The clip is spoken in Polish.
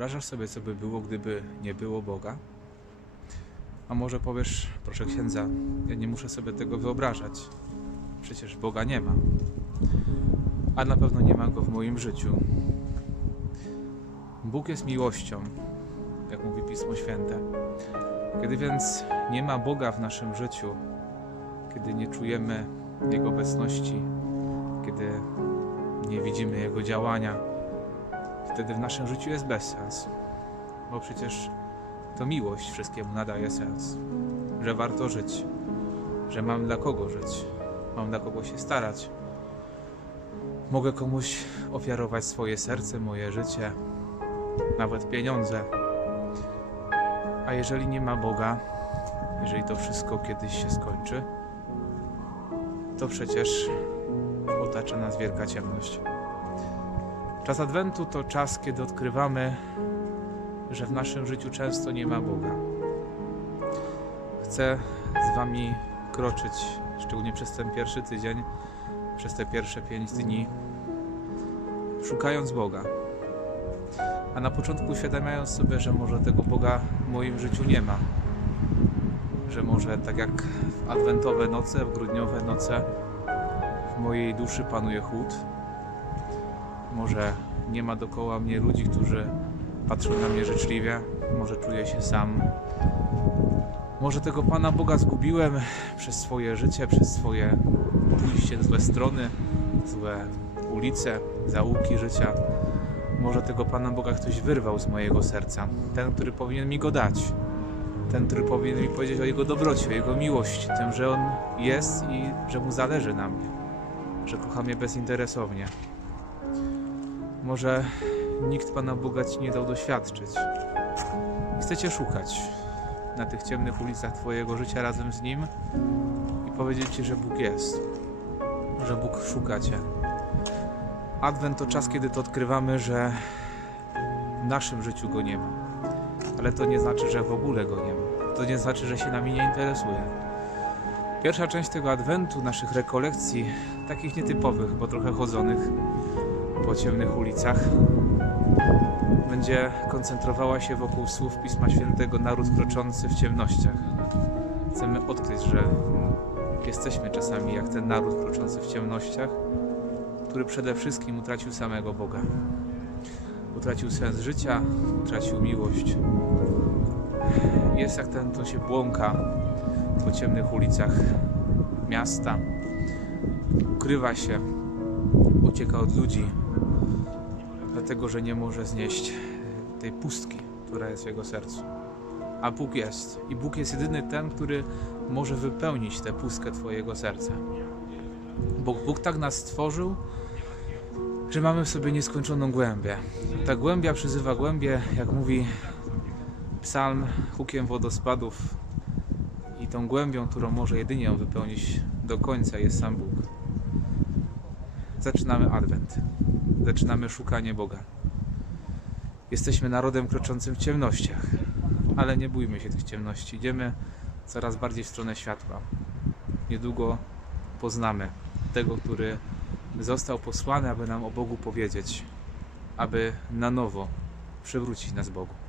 Wyobrażasz sobie, co by było, gdyby nie było Boga? A może powiesz, proszę księdza, ja nie muszę sobie tego wyobrażać. Przecież Boga nie ma. A na pewno nie ma go w moim życiu. Bóg jest miłością, jak mówi Pismo Święte. Kiedy więc nie ma Boga w naszym życiu, kiedy nie czujemy Jego obecności, kiedy nie widzimy Jego działania, wtedy w naszym życiu jest bezsens. Bo przecież to miłość wszystkiemu nadaje sens. Że warto żyć, że mam dla kogo żyć, mam dla kogo się starać. Mogę komuś ofiarować swoje serce, moje życie, nawet pieniądze. A jeżeli nie ma Boga, jeżeli to wszystko kiedyś się skończy, to przecież otacza nas wielka ciemność. Czas Adwentu to czas, kiedy odkrywamy, że w naszym życiu często nie ma Boga. Chcę z Wami kroczyć, szczególnie przez ten pierwszy tydzień, przez te pierwsze pięć dni, szukając Boga. A na początku uświadamiając sobie, że może tego Boga w moim życiu nie ma. Że może tak jak w adwentowe noce, w grudniowe noce, w mojej duszy panuje chłód, może nie ma dookoła mnie ludzi, którzy patrzą na mnie życzliwie. Może czuję się sam. Może tego Pana Boga zgubiłem przez swoje życie, przez swoje pójście w złe strony, złe ulice, zaułki życia. Może tego Pana Boga ktoś wyrwał z mojego serca. Ten, który powinien mi go dać. Ten, który powinien mi powiedzieć o Jego dobroci, o Jego miłości, tym, że On jest i że Mu zależy na mnie. Że kocha mnie bezinteresownie. Może nikt Pana Boga Ci nie dał doświadczyć. Chcecie szukać na tych ciemnych ulicach Twojego życia razem z Nim i powiedzieć Ci, że Bóg jest, że Bóg szuka Cię. Adwent to czas, kiedy to odkrywamy, że w naszym życiu Go nie ma. Ale to nie znaczy, że w ogóle Go nie ma. To nie znaczy, że się nami nie interesuje. Pierwsza część tego Adwentu, naszych rekolekcji, takich nietypowych, bo trochę chodzonych, po ciemnych ulicach będzie koncentrowała się wokół słów Pisma Świętego naród kroczący w ciemnościach. Chcemy odkryć, że jesteśmy czasami jak ten naród kroczący w ciemnościach, który przede wszystkim utracił samego Boga. Utracił sens życia, utracił miłość. Jest jak ten, kto się błąka po ciemnych ulicach miasta, ukrywa się, ucieka od ludzi, dlatego że nie może znieść tej pustki, która jest w jego sercu. A Bóg jest. I Bóg jest jedyny ten, który może wypełnić tę pustkę Twojego serca. Bo Bóg tak nas stworzył, że mamy w sobie nieskończoną głębię. Ta głębia przyzywa głębię, jak mówi psalm, hukiem wodospadów. I tą głębią, którą może jedynie ją wypełnić do końca, jest sam Bóg. Zaczynamy Adwent. Zaczynamy szukanie Boga. Jesteśmy narodem kroczącym w ciemnościach, ale nie bójmy się tych ciemności. Idziemy coraz bardziej w stronę światła. Niedługo poznamy tego, który został posłany, aby nam o Bogu powiedzieć, aby na nowo przywrócić nas Bogu.